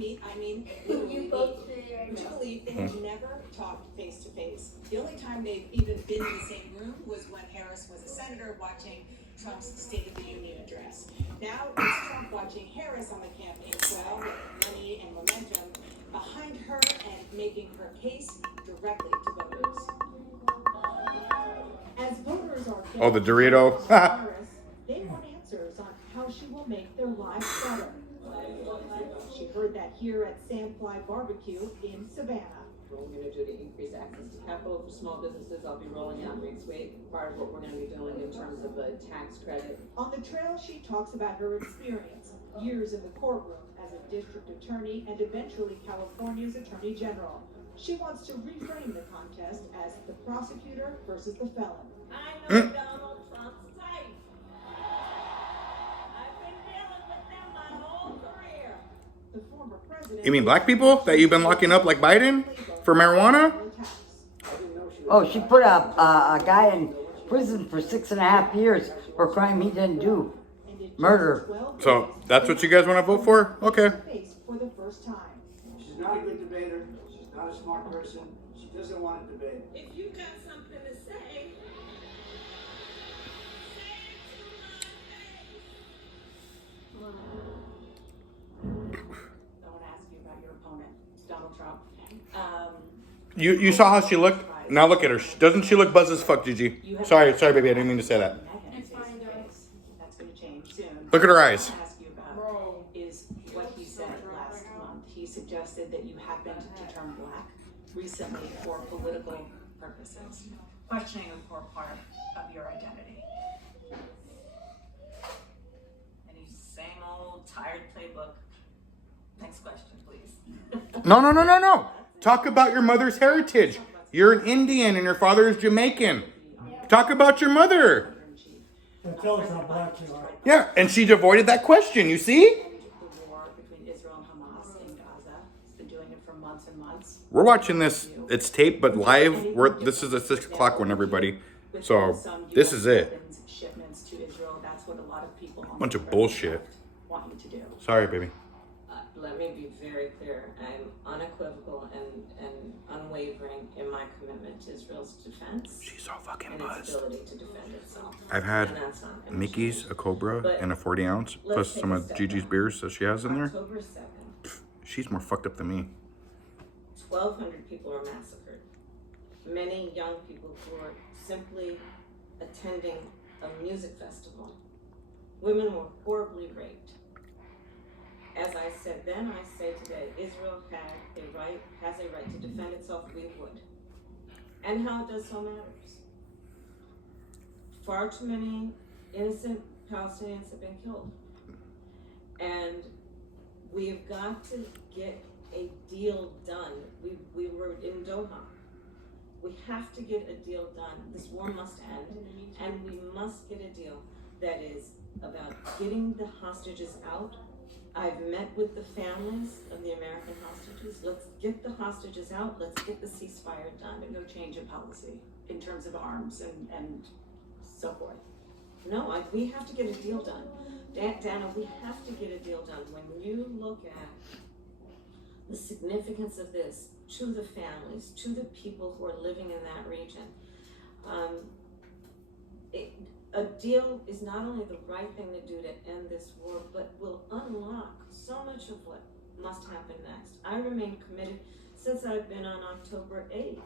meet, I mean literally meet. Would you believe they have never talked face to face? The only time they've even been in the same room was when Harris was a senator watching Trump's State of the Union address. Now it's Trump watching Harris on the campaign trail with money and momentum behind her and making her case directly to voters. As voters are oh, the Dorito. Harris, they want answers on how she will make their lives better. She heard that here at Sandfly Barbecue in Savannah. What we're going to do to increase access to capital for small businesses, I'll be rolling out next week. Part of what we're going to be doing in terms of a tax credit. On the trail, she talks about her experience, years in the courtroom as a district attorney and eventually California's attorney general. She wants to reframe the contest as the prosecutor versus the felon. I know Donald Trump's type. I've been dealing with them my whole career. The former president. You mean black people that you've been locking up like Biden for marijuana? Oh, she put a guy in prison for 6.5 years for a crime he didn't do. Murder. So that's what you guys want to vote for? Okay. For the first time. She's not a good debater. She's not a smart person. She doesn't want to debate. If you got something to say, I want to ask you about your opponent, Donald Trump. You saw how she looked? Now look at her. Doesn't she look buzz as fuck, Gigi? Sorry, baby. I didn't mean to say that. That's going to change soon. Look at her eyes. Ask you about is what he said last month. He suggested that you happened to turn black recently for political purposes, questioning a core part of your identity. any same old tired playbook. Next question, please. No. Talk about your mother's heritage. You're an Indian and your father is Jamaican. Talk about your mother. Tell us how black you are. Yeah, and she avoided that question, you see? The war between Israel and Hamas in Gaza. He's been doing it for months and months. We're watching this. It's taped, but live. This is a 6 o'clock one, everybody. So this is it. Shipments to Israel. That's what a lot of people on Bunch the of bullshit. want you to do. Sorry, baby. Let me be very clear. I'm unequivocal and unwavering in my commitment to Israel's defense She's so fucking and its buzzed. ability to defend itself. I've had And that's not Mickey's, a Cobra, But and a 40 ounce, let's plus take some a of step Gigi's back. beers that she has in there. October 2nd, She's more fucked up than me. 1,200 people are massacred. Many young people who are simply attending a music festival. Women were horribly raped. As I said then, I say today, Israel has a right to defend itself. We would. And how it does so matters. Far too many innocent Palestinians have been killed. And we have got to get a deal done. We were in Doha. We have to get a deal done. This war must end, and we must get a deal that is about getting the hostages out. I've met with the families of the American hostages. Let's get the hostages out. Let's get the ceasefire done. No change in policy in terms of arms and so forth. No, we have to get a deal done. Dana, we have to get a deal done. When you look at the significance of this to the families, to the people who are living in that region, a deal is not only the right thing to do to end this war, but will unlock so much of what must happen next. I remain committed since I've been on October 8th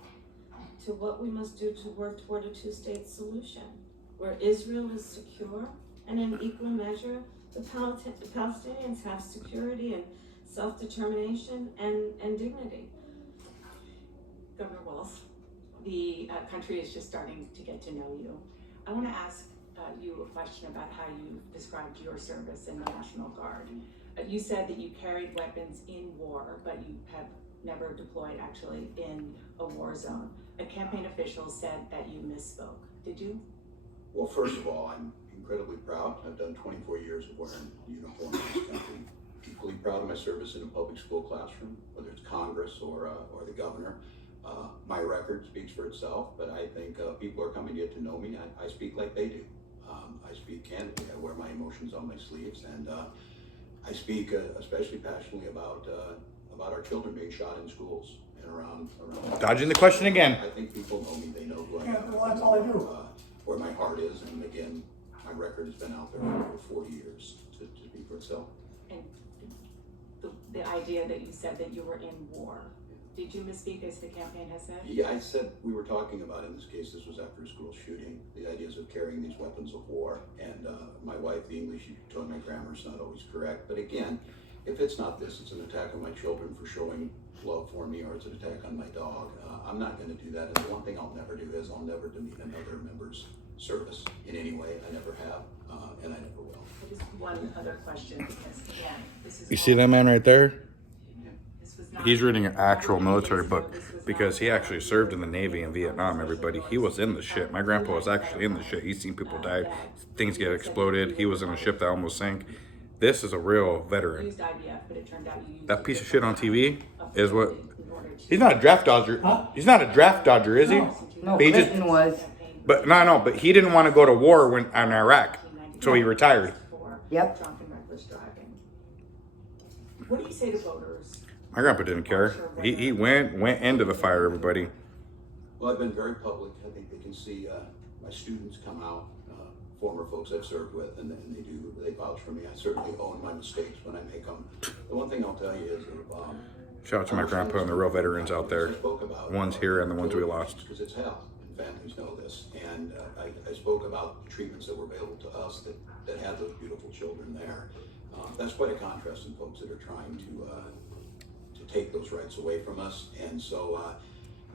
to what we must do to work toward a two-state solution, where Israel is secure and in equal measure the Palestinians have security and self-determination and dignity. Governor Walz, the country is just starting to get to know you. I want to ask you a question about how you described your service in the National Guard. You said that you carried weapons in war, but you have never deployed actually in a war zone. A campaign official said that you misspoke. Did you? Well, first of all, I'm incredibly proud. I've done 24 years of wearing uniform in this country. Equally proud of my service in a public school classroom, whether it's Congress or the governor. My record speaks for itself, but I think people are coming to get to know me. I speak like they do. I speak candidly. I wear my emotions on my sleeves, and I speak especially passionately about our children being shot in schools and around. Dodging the question again. I think people know me, they know who I Yeah, am. well, that's all I do. Where my heart is, and again, my record has been out there for 40 years to speak for itself. And the idea that you said that you were in war, did you misspeak as the campaign has said? Yeah, I said we were talking about, in this case, this was after a school shooting, the ideas of carrying these weapons of war. And my wife, the English you told my grammar is not always correct. But again, if it's not this, it's an attack on my children for showing love for me, or it's an attack on my dog. I'm not going to do that. And the one thing I'll never do is I'll never demean another member's service in any way. I never have, and I never will. Just one other question, because again, this is. You see that man right there? This was not- He's reading an actual military book because he actually served in the Navy in Vietnam, everybody. He was in the shit. My grandpa was actually in the shit. He's seen people die, things get exploded. He was in a ship that almost sank. This is a real veteran. Used IVF, but it turned out you used That piece of shit on TV is what... in order to- He's not a draft dodger. He's not a draft dodger, is he? No, But he just- Clinton was. But no, but he didn't want to go to war in Iraq, so he retired. For Yep. drunk and reckless driving. What do you say to voters? My grandpa didn't care. He went into the fire, everybody. Well, I've been very public. I think they can see my students come out, former folks I've served with, and they vouch for me. I certainly own my mistakes when I make them. The one thing I'll tell you is, Shout out to my grandpa and the real veterans out there. The ones here and the ones we lost. Because it's hell, and families know this. And I spoke about the treatments that were available to us that had those beautiful children there. That's quite a contrast in folks that are trying to take those rights away from us. And so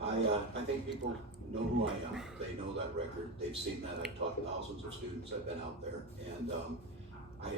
I think people know who I am. They know that record. They've seen that. I've taught thousands of students. I've been out there. And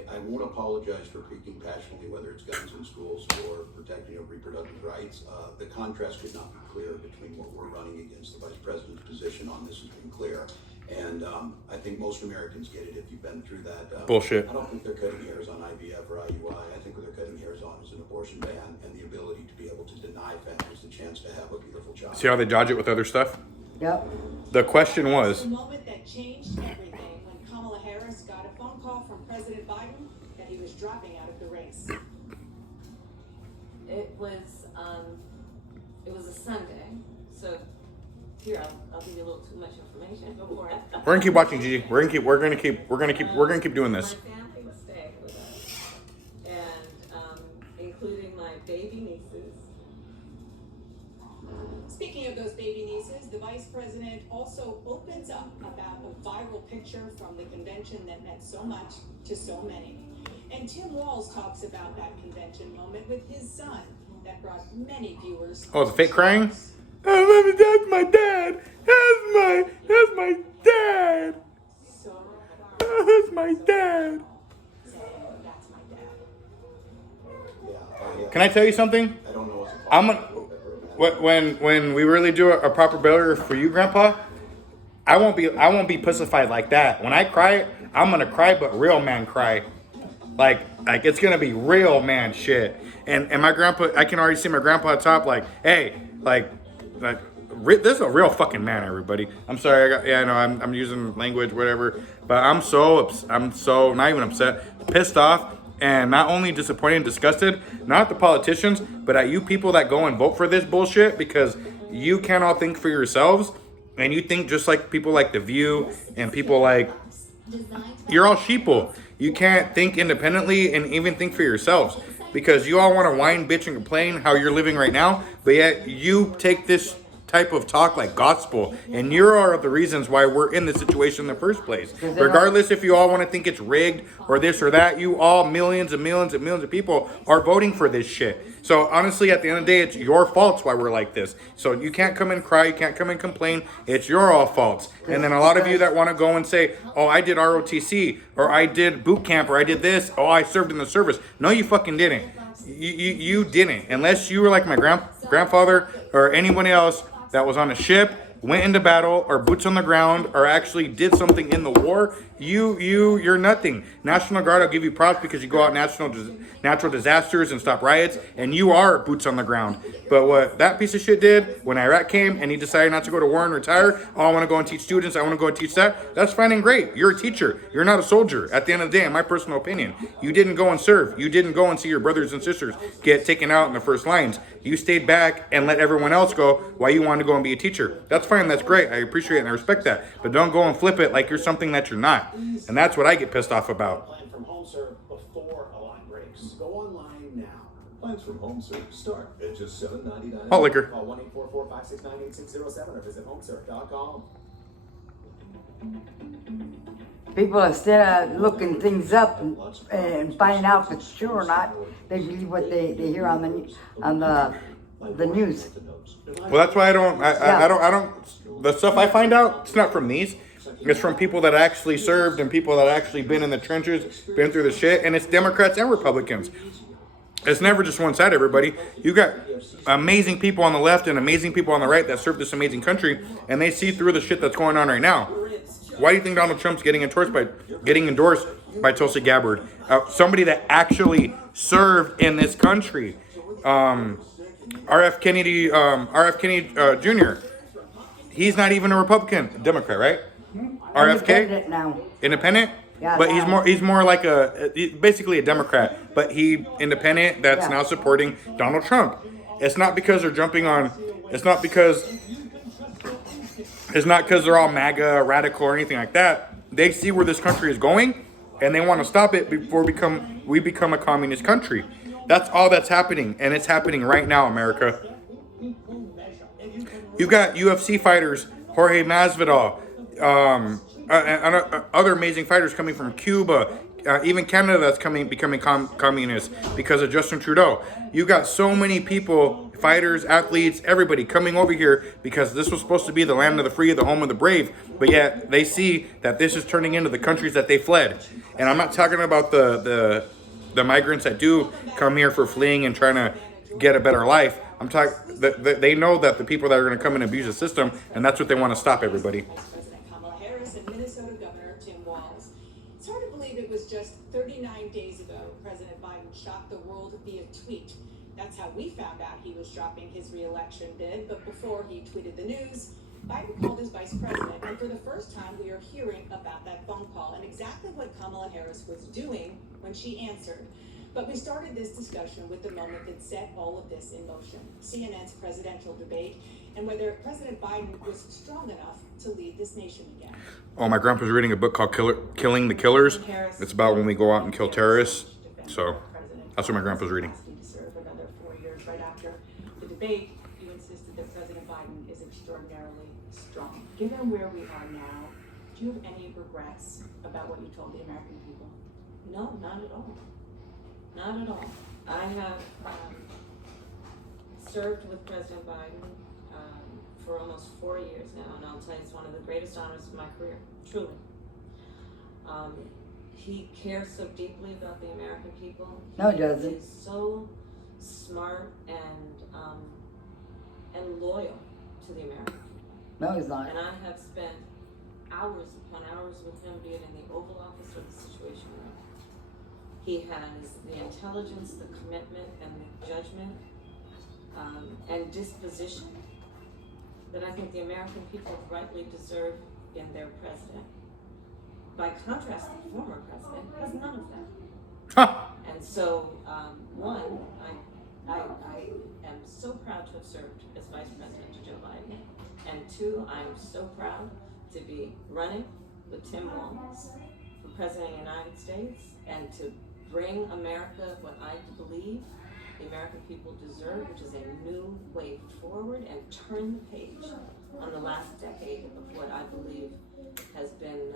I won't apologize for speaking passionately, whether it's guns in schools or protecting of reproductive rights. The contrast could not be clearer between what we're running against. The Vice President's position on this has been clear. And I think most Americans get it if you've been through that. Bullshit. I don't think they're cutting hairs on IVF or IUI. I think what they're cutting hairs on is an abortion ban and the ability to be able to deny families the chance to have a beautiful child. See how they dodge it with other stuff? Yep. The question was, The moment that changed everything when Kamala Harris got a phone call from President Biden that he was dropping out of the race. It was a Sunday, so here I'll give you a little too much information. Go for it. we're gonna keep watching, Gigi. We're gonna keep doing this. My family was staying with us, and including my baby nieces. Speaking of those baby nieces, the vice president also opens up about a viral picture from the convention that meant so much to so many. And Tim Walz talks about that convention moment with his son that brought many viewers. Oh, the fake crying? Oh, that's my dad. That's my dad. So, That's my dad. saying, that's my dad. Yeah, Can I tell you something? I don't know what's I'm gonna, when we really do a proper burial for you, Grandpa, I won't be pussified like that. When I cry, I'm gonna cry, but real man cry. Like it's gonna be real man shit. And my grandpa, I can already see my grandpa at top, like, hey, this is a real fucking man, everybody. I'm sorry, I know I'm using language, whatever, but I'm so not even upset, pissed off, and not only disappointed and disgusted, not at the politicians, but at you people that go and vote for this bullshit, because you can't all think for yourselves, and you think just like people like The View and people like, you're all sheeple. You can't think independently and even think for yourselves, because you all want to whine, bitch, and complain how you're living right now, but yet you take this type of talk like gospel, and you are the reasons why we're in this situation in the first place. Regardless if you all want to think it's rigged or this or that, you all, millions and millions and millions of people, are voting for this shit. So honestly, at the end of the day, it's your faults why we're like this. So you can't come and cry, you can't come and complain. It's your all faults. And then a lot of you that want to go and say, oh, I did ROTC, or I did boot camp, or I did this, oh, I served in the service. No, you fucking didn't. You didn't. Unless you were like my grandfather or anyone else that was on a ship went into battle, or boots on the ground, or actually did something in the war, you're nothing. National Guard, I'll give you props because you go out natural disasters and stop riots, and you are boots on the ground. But what that piece of shit did when Iraq came and he decided not to go to war and retire, oh, I want to go and teach students, I want to go and teach that, that's fine and great. You're a teacher. You're not a soldier. At the end of the day, in my personal opinion, you didn't go and serve. You didn't go and see your brothers and sisters get taken out in the first lines. You stayed back and let everyone else go while you wanted to go and be a teacher. That's fine. That's great. I appreciate it and I respect that. But don't go and flip it like you're something that you're not. And that's what I get pissed off about. Plan from HomeServe before a line breaks. Go online now. Plans from HomeServe start at just $7.99. Hot liquor. Call 1-844-569-8607 or visit homeserve.com. People, instead of looking things up and finding out if it's true or not, they believe what they hear on the news. Well, that's why I don't, the stuff I find out, it's not from these. It's from people that actually served and people that actually been in the trenches, been through the shit, and it's Democrats and Republicans. It's never just one side, everybody. You got amazing people on the left and amazing people on the right that serve this amazing country, and they see through the shit that's going on right now. Why do you think Donald Trump's getting endorsed by Tulsi Gabbard? Somebody that actually served in this country. RF Kennedy Jr. He's not even a Republican, Democrat, right? RFK, Independent now. independent, Yeah, but now. he's more like basically a Democrat, but he independent that's now supporting Donald Trump. It's not because they're jumping on. It's not because they're all MAGA, radical, or anything like that. They see where this country is going, and they want to stop it before we become a communist country. That's all that's happening, and it's happening right now, America. You've got UFC fighters, Jorge Masvidal, other amazing fighters coming from Cuba, even Canada that's becoming communist because of Justin Trudeau. You got so many people, fighters, athletes, everybody coming over here because this was supposed to be the land of the free, the home of the brave, but yet they see that this is turning into the countries that they fled. And I'm not talking about the migrants that do come here for fleeing and trying to get a better life. I'm talking they know that the people that are going to come and abuse the system, and that's what they want to stop, everybody. President Kamala Harris and Minnesota Governor Tim Walz. It's hard to believe it was just 39 days ago President Biden shocked the world via tweet. That's how we found out he was dropping his re-election bid, but before he tweeted the news, Biden called his vice president, and for the first time we are hearing about that phone call and exactly what Kamala Harris was doing when she answered. But we started this discussion with the moment that set all of this in motion, CNN's presidential debate, and whether President Biden was strong enough to lead this nation again. Oh, my grandpa's reading a book called Killing the Killers. It's about when we go out and kill terrorists. So that's what my grandpa's reading. Asking to serve another 4 years right after the debate, you insisted that President Biden is extraordinarily strong. Given where we are now, do you have any regrets about what you told the American people? No, not at all. Not at all. I have served with President Biden for almost 4 years now, and I'll tell you, it's one of the greatest honors of my career, truly. He cares so deeply about the American people. No, he doesn't. He's so smart and loyal to the American people. No, he's not. And I have spent hours upon hours with him, be it in the Oval Office or the Situation Room. He has the intelligence, the commitment, and the judgment and disposition that I think the American people rightly deserve in their president. By contrast, the former president has none of that. Huh. And so, one, I am so proud to have served as Vice President to Joe Biden. And two, I'm so proud to be running with Tim Walz for President of the United States and to bring America what I believe the American people deserve, which is a new way forward, and turn the page on the last decade of what I believe has been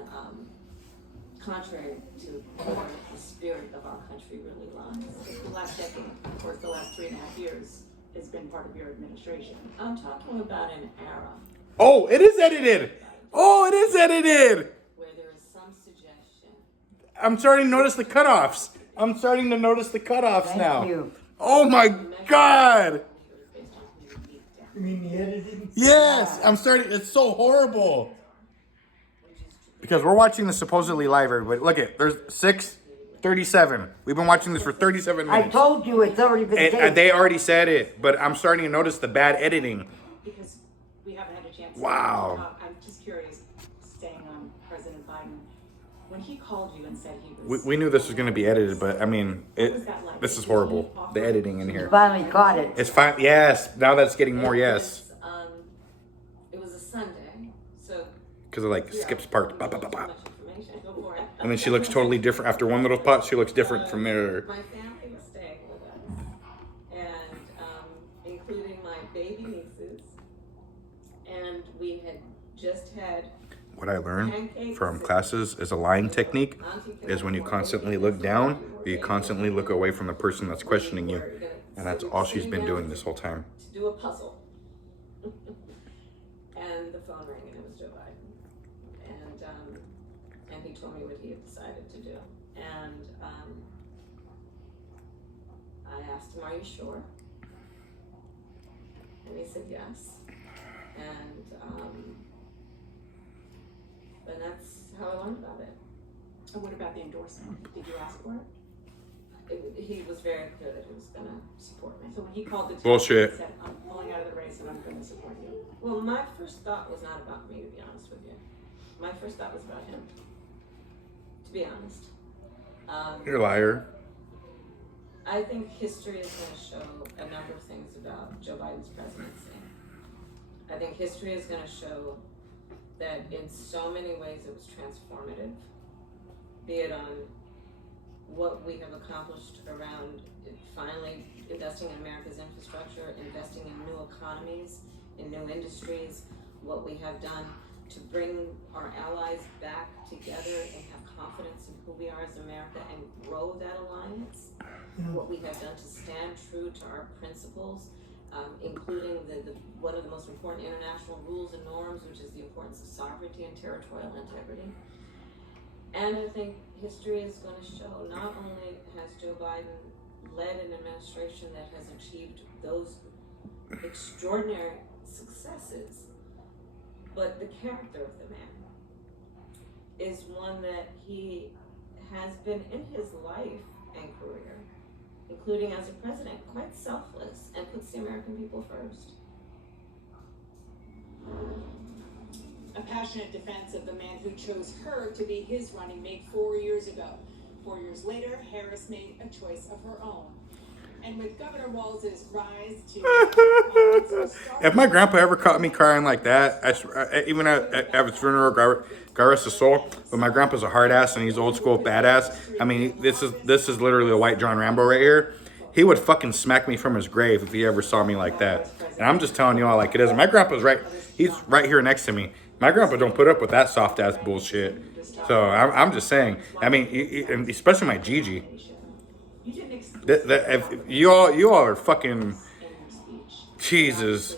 contrary to where the spirit of our country really lies. The last decade, of course, the last 3.5 years has been part of your administration. I'm talking about an era Oh, it is edited. Oh, it is edited. where there is some suggestion. I'm starting to notice the cutoffs. I'm starting to notice the cutoffs Thank now. you. Oh my God. Based on who you beat down. You mean the editing? Yes, I'm starting. It's so horrible. Because we're watching this supposedly live, everybody. Look at there's 6:37. We've been watching this for 37 I minutes. told you it's already been taped. And they already said it, but I'm starting to notice the bad editing. Because we haven't had a chance. Wow. I'm just curious, staying on President Biden, when he called you and said he was. We knew this was going to be edited, but I mean, this is horrible. The editing in here. Finally caught it. It's fine. Yes, now that's getting more yes. It was a Sunday, so. Because it like skips parts. Ba, ba, ba, ba. Too much information. Go for it. And then she looks totally different. After one little pot, she looks different from there. My family was staying with us, and including my baby nieces, and we had just had What I learned from classes is a lying technique is when you constantly look down, or you constantly look away from the person that's questioning you. And that's all she's been doing this whole time. to do a puzzle. And the phone rang and it was Joe Biden. And he told me what he had decided to do. And I asked him, "Are you sure?" And he said yes. And that's how I learned about it. And what about the endorsement? Did you ask for it? He was very clear that he was gonna support me. So when he called the Bullshit. and said, "I'm pulling out of the race and I'm going to support you." Well, my first thought was not about me, to be honest with you. My first thought was about him, to be honest. You're a liar. I think history is going to show a number of things about Joe Biden's presidency. I think history is going to show that in so many ways it was transformative, be it on what we have accomplished around finally investing in America's infrastructure, investing in new economies, in new industries, what we have done to bring our allies back together and have confidence in who we are as America and grow that alliance, what we have done to stand true to our principles, including the one of the most important international rules and norms, which is the importance of sovereignty and territorial integrity. And I think history is going to show not only has Joe Biden led an administration that has achieved those extraordinary successes, but the character of the man is one that he has been in his life and career, including as a president, quite selfless and puts the American people first. A passionate defense of the man who chose her to be his running mate 4 years ago. 4 years later, Harris made a choice of her own. And with Governor Walz's rise to... If my grandpa ever caught me crying like that, even at his funeral, God rest his soul, but my grandpa's a hard ass and he's old school badass. I mean, this is literally a white John Rambo right here. He would fucking smack me from his grave if he ever saw me like that. And I'm just telling you all like it is. My grandpa's he's right here next to me. My grandpa don't put up with that soft ass bullshit. So I'm just saying. I mean, and especially my Gigi. If you all are fucking Jesus.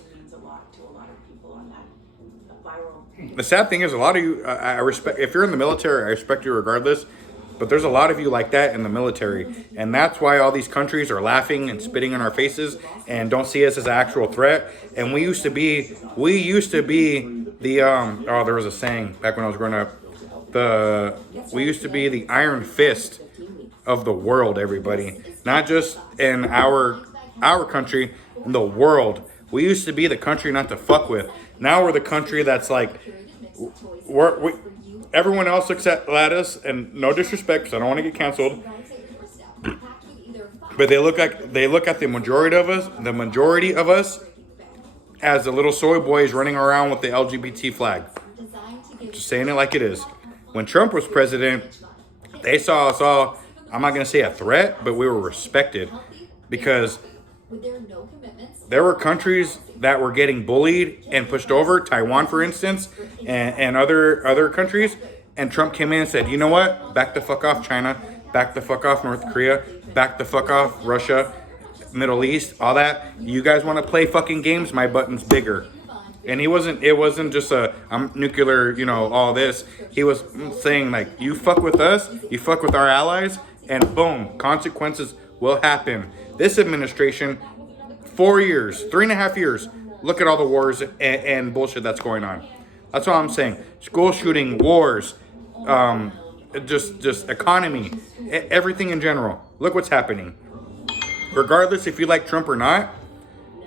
The sad thing is, a lot of you, I respect. If you're in the military, I respect you regardless. But there's a lot of you like that in the military, and that's why all these countries are laughing and spitting in our faces and don't see us as an actual threat. And we used to be the oh, there was a saying back when I was growing up. We used to be the iron fist of the world, everybody. Not just in our country, in the world. We used to be the country not to fuck with. Now we're the country that's like, everyone else looks at us, and no disrespect, because I don't want to get canceled, but they look at the majority of us as the little soy boys running around with the LGBT flag. Just saying it like it is. When Trump was president, they saw us all, I'm not going to say a threat, but we were respected because there were countries that were getting bullied and pushed over, Taiwan, for instance, and other countries. And Trump came in and said, you know what? Back the fuck off, China. Back the fuck off, North Korea. Back the fuck off, Russia, Middle East, all that. You guys want to play fucking games? My button's bigger. And it wasn't just I'm nuclear, all this. He was saying, like, you fuck with us, you fuck with our allies, and boom, consequences will happen. This administration, 4 years, 3.5 years, Look at all the wars and bullshit that's going on. That's all I'm saying. School shooting, wars, just economy, everything in general. Look what's happening. Regardless if you like Trump or not,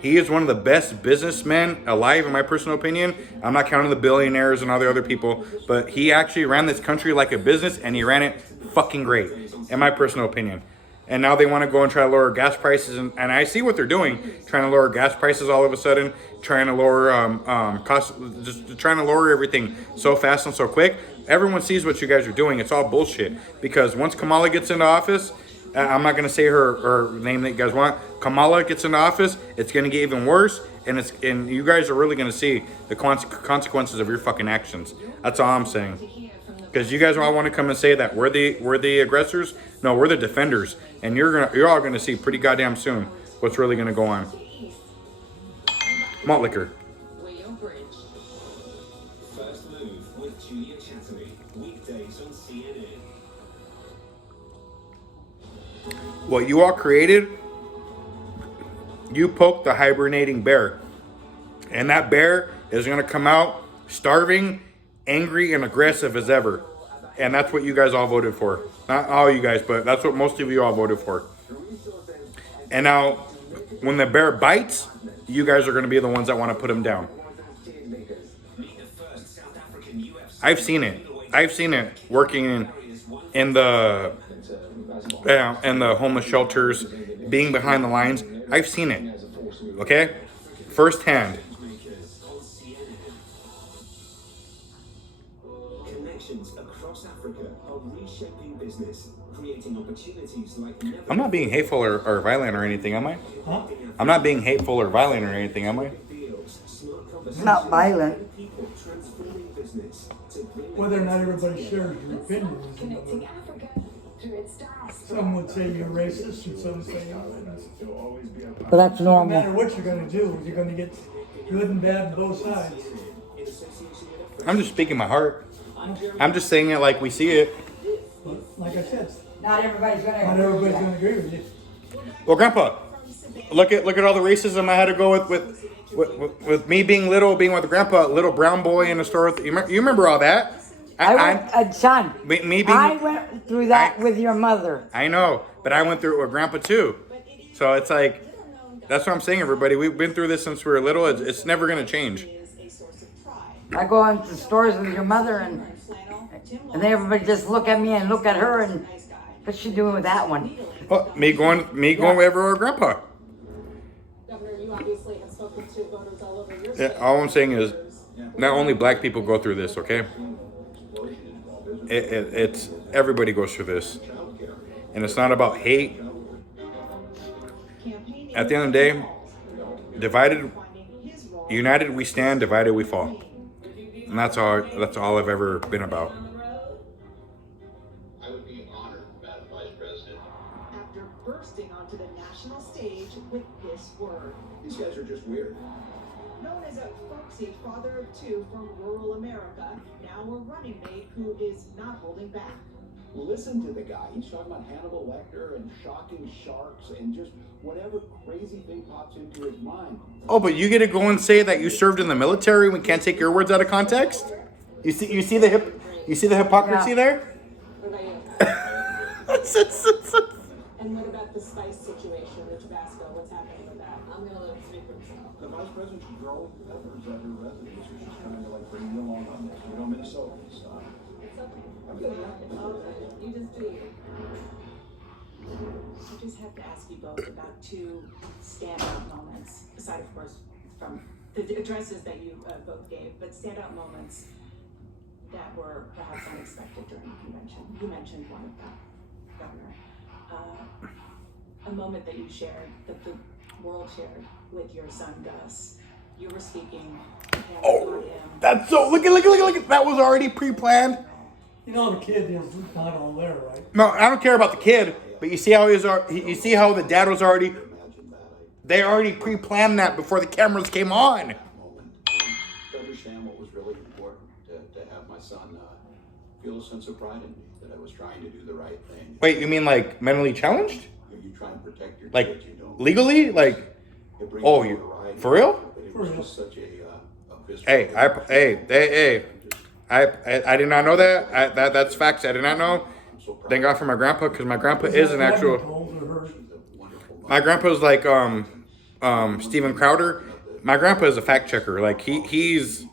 he is one of the best businessmen alive, in my personal opinion. I'm not counting the billionaires and all the other people, but he actually ran this country like a business, and he ran it fucking great, in my personal opinion. And now they want to go and try to lower gas prices, and I see what they're doing, trying to lower gas prices all of a sudden, trying to lower costs, just trying to lower everything so fast and so quick. Everyone sees what you guys are doing. It's all bullshit. Because once Kamala gets into office, I'm not going to say her name that you guys want. Kamala gets into office, it's going to get even worse, and you guys are really going to see the consequences of your fucking actions. That's all I'm saying. Because you guys all want to come and say that we're the aggressors. No, we're the defenders, and you're all going to see pretty goddamn soon what's really going to go on. Malt liquor. First Move with Julia Chatterley, weekdays on CNN. What you all created, you poked the hibernating bear. And that bear is going to come out starving, angry, and aggressive as ever. And that's what you guys all voted for. Not all you guys, but that's what most of you all voted for. And now, when the bear bites, you guys are going to be the ones that want to put him down. I've seen it. I've seen it working in the homeless shelters, being behind the lines. I've seen it. Okay? Firsthand. Connections across Africa are reshaping business, creating opportunities like never. I'm not being hateful or violent or anything, am I? Huh? I'm not being hateful or violent or anything, am I? It's not violent. Whether or not everybody shares your opinion is another. Some would say you're racist, and some say you're not. But that's No matter normal. what you're gonna do, you're gonna get good and bad on both sides. I'm just speaking my heart. I'm just saying it like we see it. But like I said, Not everybody's not gonna. everybody's gonna agree with you. Well, Grandpa, look at all the racism I had to go with me being little, being with Grandpa, little brown boy in the store. You remember all that? Son, Me being, I went through that with your mother. I know, but I went through it with Grandpa too. So it's like, that's what I'm saying, everybody. We've been through this since we were little. It's never gonna change. I go into stores with your mother, and then everybody just look at me and look at her, and what's she doing with that one? Well, me going everywhere with Grandpa. Governor, you obviously have spoken to voters all over your Yeah, state. all I'm saying is, not only black people go through this, okay? It's everybody goes through this, and it's not about hate. At the end of the day, united we stand, divided we fall, and that's all I've ever been about. I would be honored, Madam Vice President. After bursting onto the national stage with this word. These guys are just weird. Known as a folksy father of two from rural America, now a running mate who is not holding back. Listen to the guy. He's talking about Hannibal Lecter and shocking sharks and just whatever crazy thing pops into his mind. Oh, but you get to go and say that you served in the military. We can't take your words out of context. You see the hypocrisy there. What about you? And what about the spice situation, the Tabasco? What's happening with that? I'm gonna let him speak for himself. The vice president should grow peppers at her residence. She's just trying to bring you along on this. You know, Minnesota. It's okay. It's all good. You just do you. I just have to ask you both about two standout moments, aside of course from the addresses that you both gave, but standout moments that were perhaps unexpected during the convention. You mentioned one of them, Governor. A moment that you shared, that the world shared with your son Gus. You were speaking. Oh, that's so. Look at. That was already pre-planned. You know the kid is not all there, right? No, I don't care about the kid, but you see how you see how the dad was already. They already pre-planned that before the cameras came on. To understand what was really important, to have my son feel a sense of pride in me, that I was trying to do the right thing. Wait, you mean like mentally challenged? You try and protect your Like kids, you don't. legally? Like, It brings oh, you you notoriety, for real? but it For was just such a visceral. Hey, I did not know that. That's facts. I did not know. I'm so proud. Thank God for my grandpa, because my grandpa is an actual. Told her. She's a wonderful mother. My grandpa's like Steven Crowder. My grandpa is a fact checker. Like he's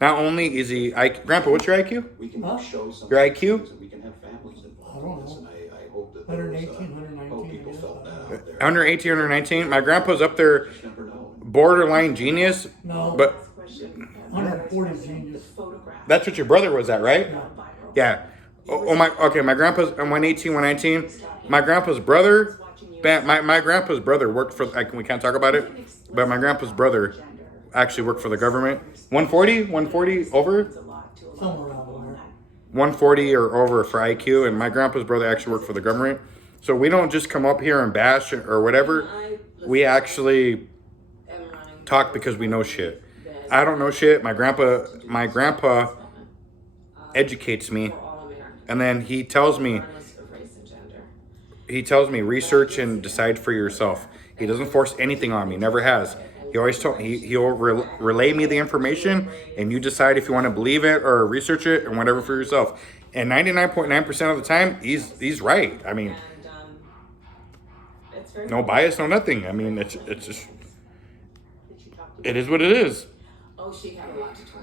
not only is he Grandpa, what's your IQ? We can Huh? show some Your of these IQ? things, and we can have families involved I don't in this, know. and I hope that 118, those, 119, hope people I guess. felt that out there. 118, 119. My grandpa's up there, You just never know. borderline genius. No. But Last question. 140 The genius. photograph. that's what your brother was at, right? Viral. Yeah. My grandpa's 118, 119. My grandpa's brother. My grandpa's brother worked for. We can't talk about it, but my grandpa's brother actually worked for the government. 140 over. Somewhere around there. 140 or over for IQ, and my grandpa's brother actually worked for the government. So we don't just come up here and bash or whatever. We actually talk because we know shit. I don't know shit. My grandpa educates me, and then he tells me research and decide for yourself. He doesn't force anything on me. Never has. He always told me he'll relay me the information, and you decide if you want to believe it or research it or whatever for yourself. And 99.9% of the time, he's right. I mean, It's very no bias, no nothing. I mean, it's just Did she talk to you? it is what it is. Oh, she had a lot to talk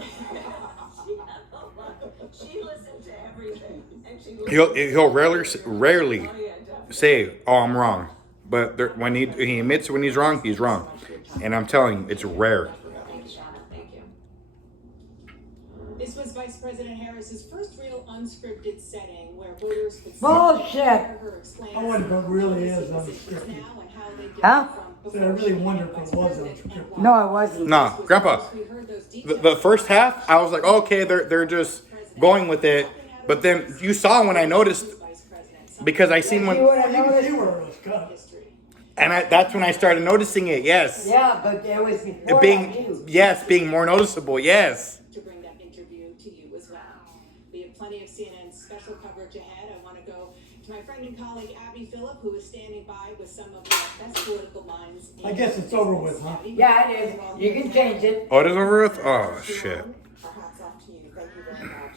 about. She listened to everything, and she He'll rarely Oh, yeah, definitely. say, "Oh, I'm wrong," but when he admits when he's wrong, he's wrong. And I'm telling you, it's rare. Thank you, Shanna. Thank you. This was Vice President Harris's first real unscripted setting where voters could see Bullshit. her explain I wonder if it really is some of the positions unscripted. now and how they differ Huh? from So I really before wonder she if became it was Vice President unscripted. and No, why. it wasn't. Nah, Grandpa. We heard those The details. first half, I was like, oh, okay, they're just going with it. But then you saw when I noticed, Vice President, because I seen See when, what I You can see noticed? where it was cut. history. and that's when I started noticing it. Yes, Yeah, but it was before it being more noticeable. Yes. To bring that interview to you as well. We have plenty of CNN special coverage ahead. I want to go to my friend and colleague Abby Phillip, who is standing by with some of the best political minds. I guess it's over with, huh? Yeah, it is. You can change it. Oh, it is over with? Oh, shit. Our hats off to you. Thank you very much.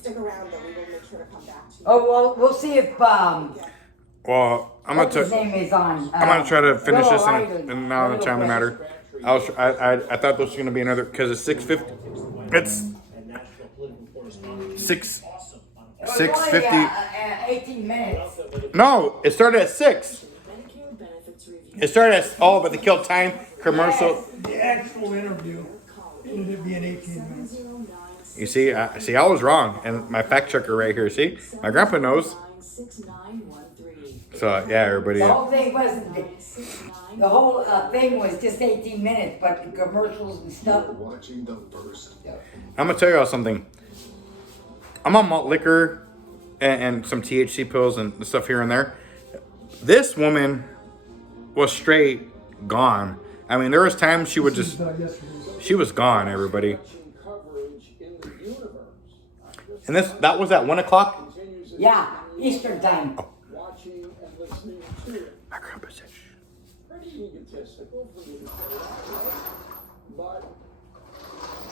Stick around, though. We will make sure to come back to you. Oh, well, we'll see if, Well, I'm what's his gonna name is on. I'm gonna try to finish Bill this O'Reilly. and now the time to matter. I thought this was gonna be another, because it's 6:50. It's 6. It was 6:50. only, 18 minutes. No, it started at 6. Medicare benefits review. It started at but they killed time commercial. The actual interview ended up being 18 minutes. You see, I was wrong, and my fact checker right here. See, my grandpa knows. 6913. So yeah, everybody. The whole thing wasn't, the whole thing was just 18 minutes, but the commercials and stuff. Watching the first. I'm gonna tell y'all something. I'm on malt liquor and some THC pills and stuff here and there. This woman was straight gone. I mean, there was times she would just, she was gone, everybody. Coverage in the universe. And that was at 1 o'clock. Yeah, Eastern time. Watching and listening to it. My grandpa said, shh. Pretty egotistical for you to say that, right? But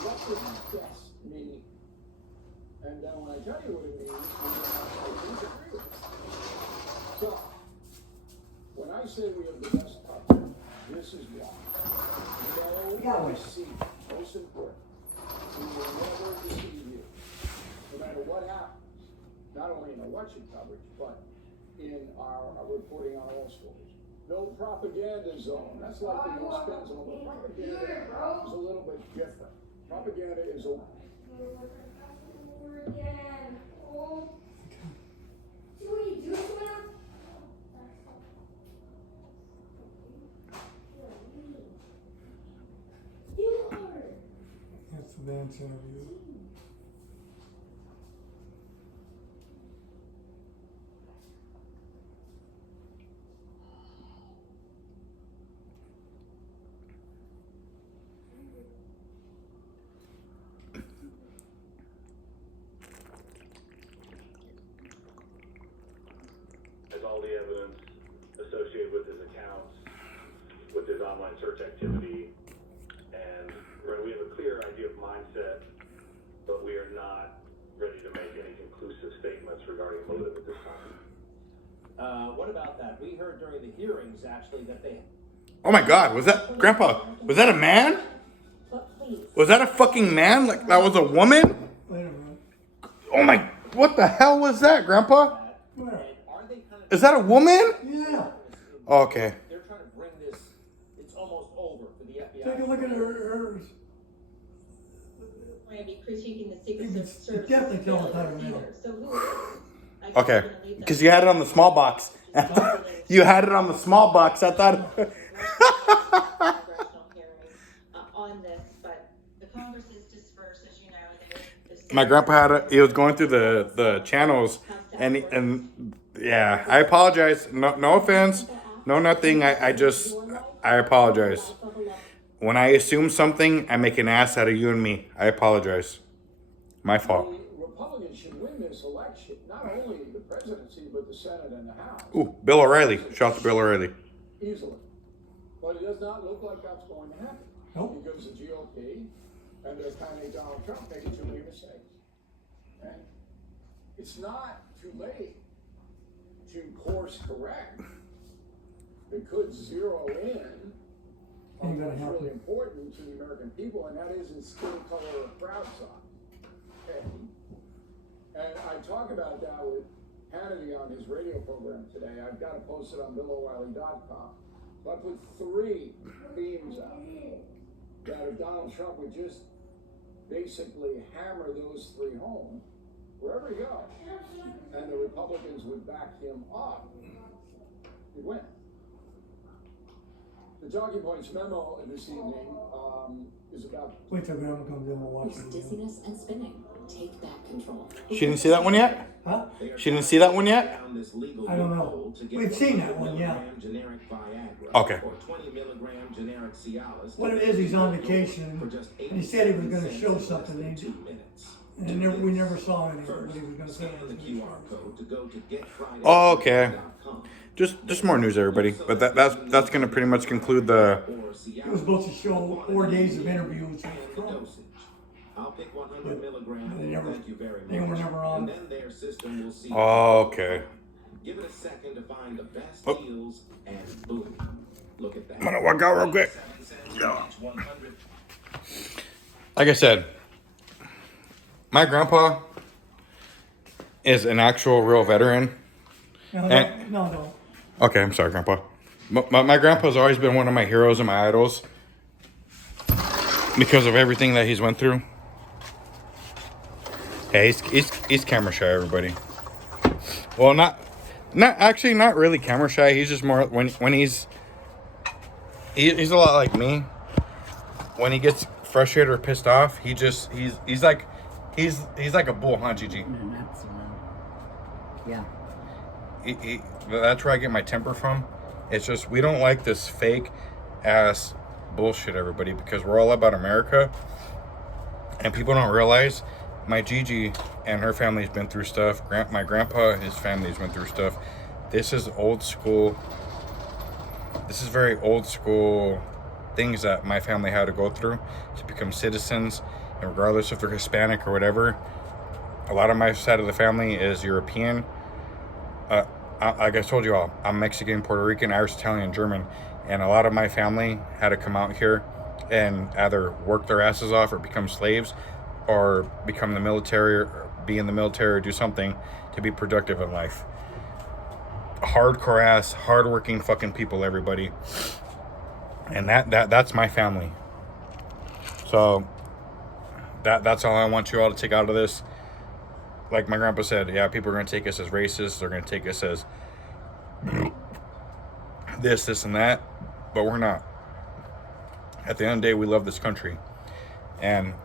what does best mean? And then when I tell you what it means, I disagree with it. So, when I say we have the best coverage, this is why. No deceit, most important. We will never deceive you. No matter what happens, not only in election coverage, but in our reporting on all stories. No propaganda zone. That's like the no spin zone, but propaganda is a little bit different. Propaganda is a That's the dance interview. Has all the evidence associated with his accounts, with his online search activity, and clear idea of mindset, but we are not ready to make any conclusive statements regarding motive at this time. What about that? We heard during the hearings, actually, that they... Oh my God, was that, Grandpa, was that a man? But please, Was that a fucking man? Like, that was a woman? Wait a minute. Oh my, what the hell was that, Grandpa? Where? Are they kind of... Is that a woman? Yeah. Oh, okay. They're trying to bring this... It's almost over for the FBI. Take a look at her. We're gonna be critiquing the Secret You can Service. definitely tell the title now. either. So who is it? I guess Okay, we're gonna leave that because you had it on the small box. You had it on the small box. I thought. congressional hearing on this, but the Congress is dispersed, as you know. My grandpa had it. He was going through the channels, and yeah, I apologize. No offense, no nothing. I apologize. When I assume something, I make an ass out of you and me. I apologize. My fault. The Republicans should win this election, not only the presidency, but the Senate and the House. Ooh, Bill O'Reilly. Shout out to Bill O'Reilly. Easily. But it does not look like that's going to happen. Nope. Because the GOP and the candidate Donald Trump made too many mistakes. And it's not too late to course correct. It could zero in on Ain't gonna what's happen. really important to the American people, and that is in skin color or crowd size. Okay? And I talk about that with Hannity on his radio program today. I've got it posted on BillO'Reilly.com. So I put 3 themes out that if Donald Trump would just basically hammer those 3 home, wherever he goes, and the Republicans would back him up, he'd win. The talking points memo this evening is about... Wait till Grandma comes in and watch it. Dizziness and spinning. Take back control. She didn't see that one yet? Huh? She didn't see that one yet? I don't know. We've seen that one, yeah. Okay. What it is, he's on vacation, and he said he was gonna show something, and we never saw anything, what he was gonna say. Oh, okay. Just more news, everybody. But that's gonna pretty much conclude the. He was supposed to show 4 days of interviews with Trump. I'll pick 100 milligrams. Thank you very much. They were never on. And then their system will see. Oh, okay. Give it a second to find the best Oh. deals, and boom. Look at that. I'm gonna work out real quick. Like I said, my grandpa is an actual real veteran. No. Okay, I'm sorry, Grandpa. My grandpa's always been one of my heroes and my idols because of everything that he's went through. Yeah, he's camera shy, everybody. Well, not really camera shy. He's just more when he's a lot like me. When he gets frustrated or pissed off, he's like a bull, huh, Gigi? That's the one. Yeah. That's where I get my temper from. It's just we don't like this fake ass bullshit, everybody, because we're all about America, and people don't realize my Gigi and her family's been through stuff. My grandpa, his family's been through stuff. This is old school. This is very old school things that my family had to go through to become citizens, and regardless if they're Hispanic or whatever. A lot of my side of the family is European. Like I told you all, I'm Mexican, Puerto Rican, Irish, Italian, German, and a lot of my family had to come out here and either work their asses off or become slaves or become the military or be in the military or do something to be productive in life. Hardcore ass, hardworking fucking people, everybody. And that's my family. So that's all I want you all to take out of this. Like my grandpa said, yeah, people are going to take us as racist. They're going to take us as this, and that. But we're not. At the end of the day, we love this country. And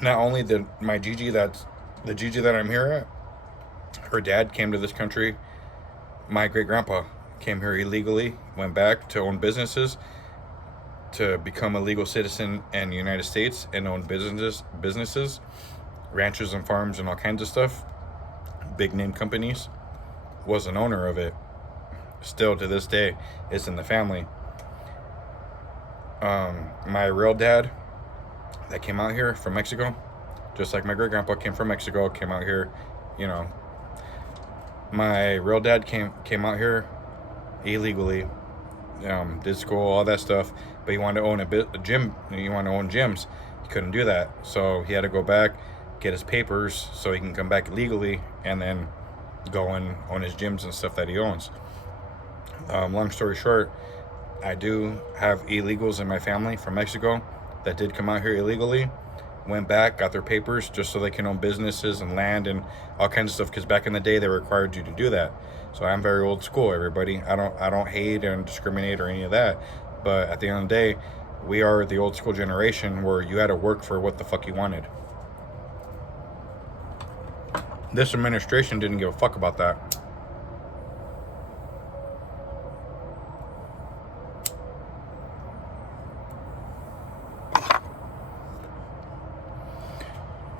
not only did my Gigi, that's the Gigi that I'm here at, her dad came to this country. My great-grandpa came here illegally, went back to own businesses, to become a legal citizen in the United States and own businesses. Ranches and farms and all kinds of stuff, big name companies, was an owner of it. Still to this day, it's in the family. My real dad that came out here from Mexico, just like my great grandpa came from Mexico, came out here, you know. My real dad came out here illegally, did school, all that stuff, but he wanted to own a gym. He wanted to own gyms. He couldn't do that, so he had to go back, get his papers, so he can come back legally, and then go and own his gyms and stuff that he owns. Long story short, I do have illegals in my family from Mexico that did come out here illegally, went back, got their papers just so they can own businesses and land and all kinds of stuff, because back in the day they required you to do that. So I'm very old school, everybody. I don't hate and discriminate or any of that, but at the end of the day, we are the old school generation where you had to work for what the fuck you wanted. This administration didn't give a fuck about that.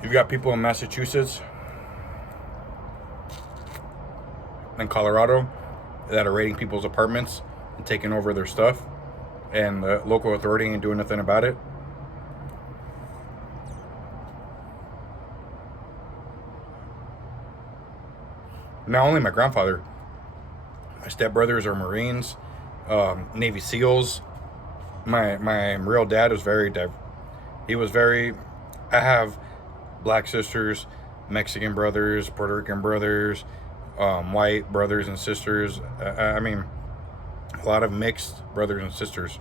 You've got people in Massachusetts and Colorado that are raiding people's apartments and taking over their stuff, and the local authority ain't doing nothing about it. Not only my grandfather, my stepbrothers are Marines, Navy SEALs. My real dad was I have black sisters, Mexican brothers, Puerto Rican brothers, white brothers and sisters. I mean, a lot of mixed brothers and sisters.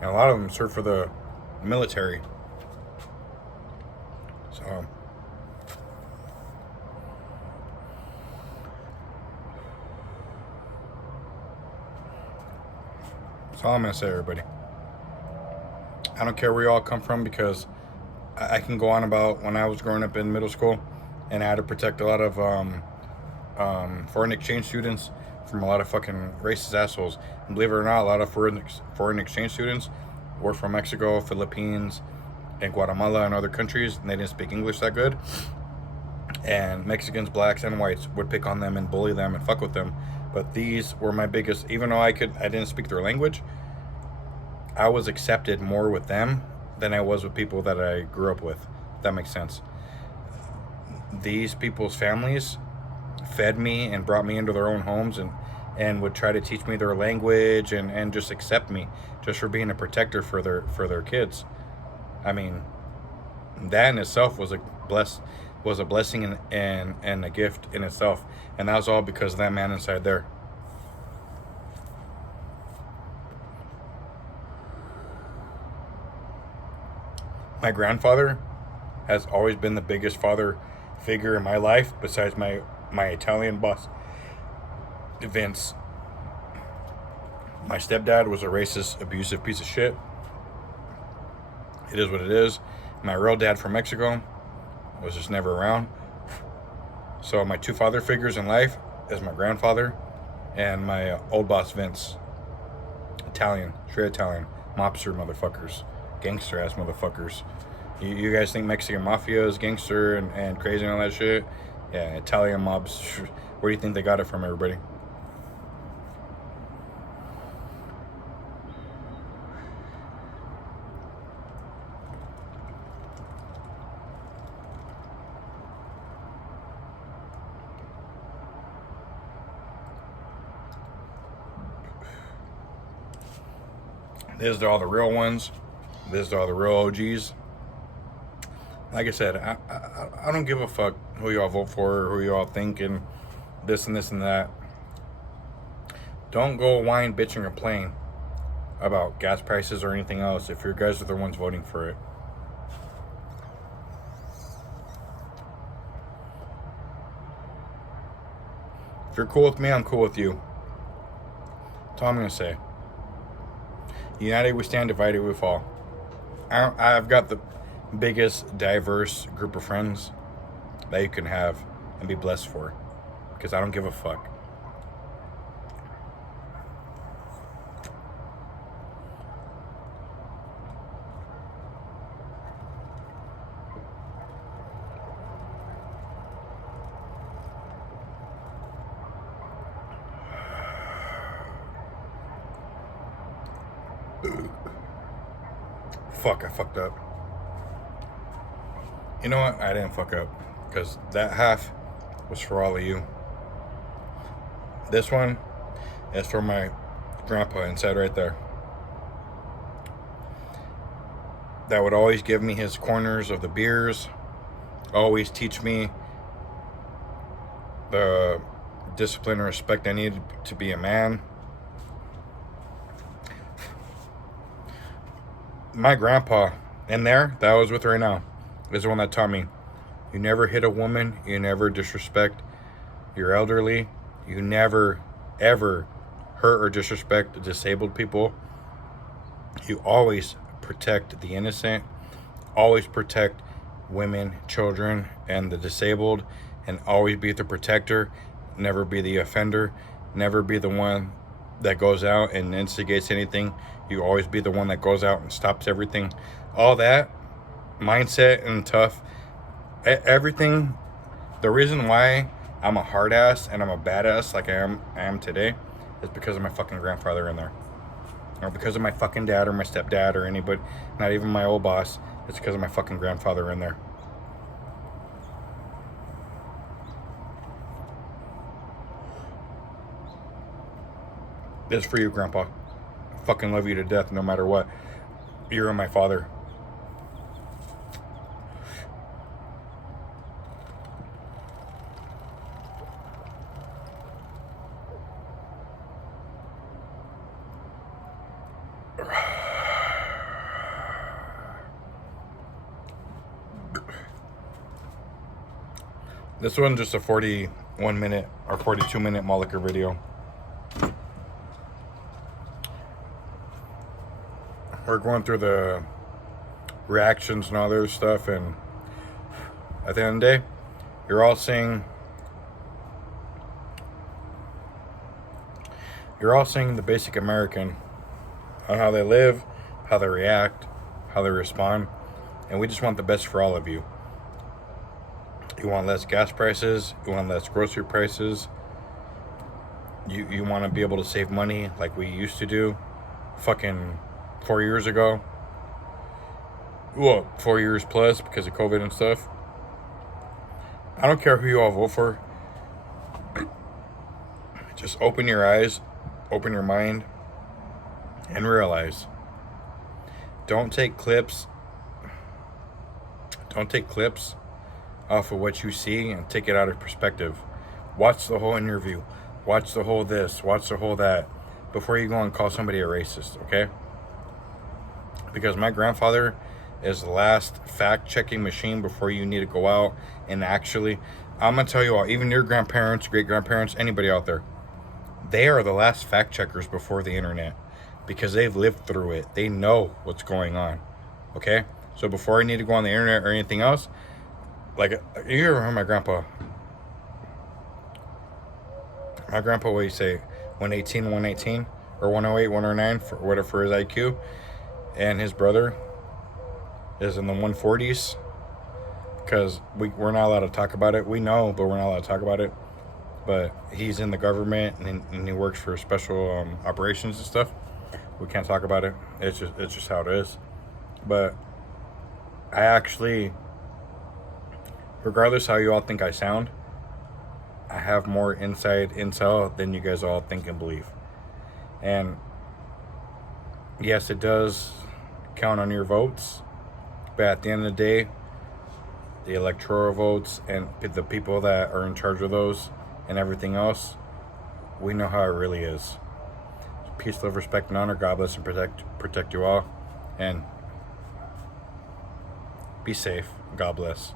And a lot of them serve for the military. So that's all I'm gonna say, everybody. I don't care where you all come from, because I can go on about when I was growing up in middle school and I had to protect a lot of foreign exchange students from a lot of fucking racist assholes. And believe it or not, a lot of foreign exchange students were from Mexico, Philippines, and Guatemala and other countries, and they didn't speak English that good. And Mexicans, blacks, and whites would pick on them and bully them and fuck with them. But these were my biggest, even though I didn't speak their language, I was accepted more with them than I was with people that I grew up with. If that makes sense. These people's families fed me and brought me into their own homes and would try to teach me their language and just accept me just for being a protector for their kids. I mean, that in itself was a blessing and a gift in itself. And that was all because of that man inside there. My grandfather has always been the biggest father figure in my life, besides my Italian boss, Vince. My stepdad was a racist, abusive piece of shit. It is what it is. My real dad from Mexico was just never around. So my two father figures in life is my grandfather and my old boss, Vince. Italian, straight Italian, mobster motherfuckers, gangster ass motherfuckers. You guys think Mexican mafia is gangster and crazy and all that shit? Yeah, Italian mobs. Where do you think they got it from, everybody? These are all the real ones. These are all the real OGs. Like I said, I don't give a fuck who y'all vote for or who y'all think and this and this and that. Don't go whine, bitch, and complain about gas prices or anything else if you guys are the ones voting for it. If you're cool with me, I'm cool with you. That's all I'm going to say. United we stand, divided we fall. I've got the biggest diverse group of friends that you can have and be blessed for, because I don't give a fuck. Fuck, I fucked up. You know what? I didn't fuck up. Because that half was for all of you. This one is for my grandpa inside right there. That would always give me his corners of the beers. Always teach me the discipline and respect I needed to be a man. My grandpa in there, that I was with right now, is the one that taught me, you never hit a woman, you never disrespect your elderly, you never, ever hurt or disrespect disabled people. You always protect the innocent, always protect women, children, and the disabled, and always be the protector, never be the offender, never be the one that goes out and instigates anything. You always be the one that goes out and stops everything. All that mindset and tough, everything. The reason why I'm a hard ass and I'm a badass like I am today is because of my fucking grandfather in there. Or because of my fucking dad or my stepdad or anybody, not even my old boss. It's because of my fucking grandfather in there. This is for you, Grandpa. I fucking love you to death no matter what. You're my father. This one's just a 41 minute or 42 minute Moliker video. We're going through the reactions and all this stuff, and at the end of the day, you're all seeing the basic American on how they live, how they react, how they respond, and we just want the best for all of you. You want less gas prices, you want less grocery prices, you want to be able to save money like we used to do fucking 4 years ago. Well, 4 years plus because of COVID and stuff. I don't care who you all vote for. Just open your eyes, open your mind, and realize. Don't take clips off of what you see and take it out of perspective. Watch the whole interview. Watch the whole this. Watch the whole that. Before you go and call somebody a racist, okay? Because my grandfather is the last fact-checking machine before you need to go out and actually... I'm going to tell you all, even your grandparents, great-grandparents, anybody out there, they are the last fact-checkers before the internet. Because they've lived through it. They know what's going on. Okay? So before I need to go on the internet or anything else... Like, you ever heard my grandpa? My grandpa, what do you say? 118, 118? Or 108, 109, for whatever for his IQ. And his brother is in the 140s. Because we're not allowed to talk about it. We know, but we're not allowed to talk about it. But he's in the government and he works for special operations and stuff. We can't talk about it. It's just how it is. But I actually... Regardless how you all think I sound, I have more inside intel than you guys all think and believe. And yes, it does count on your votes, but at the end of the day, the electoral votes and the people that are in charge of those and everything else, we know how it really is. Peace, love, respect, and honor. God bless and protect you all. And be safe. God bless.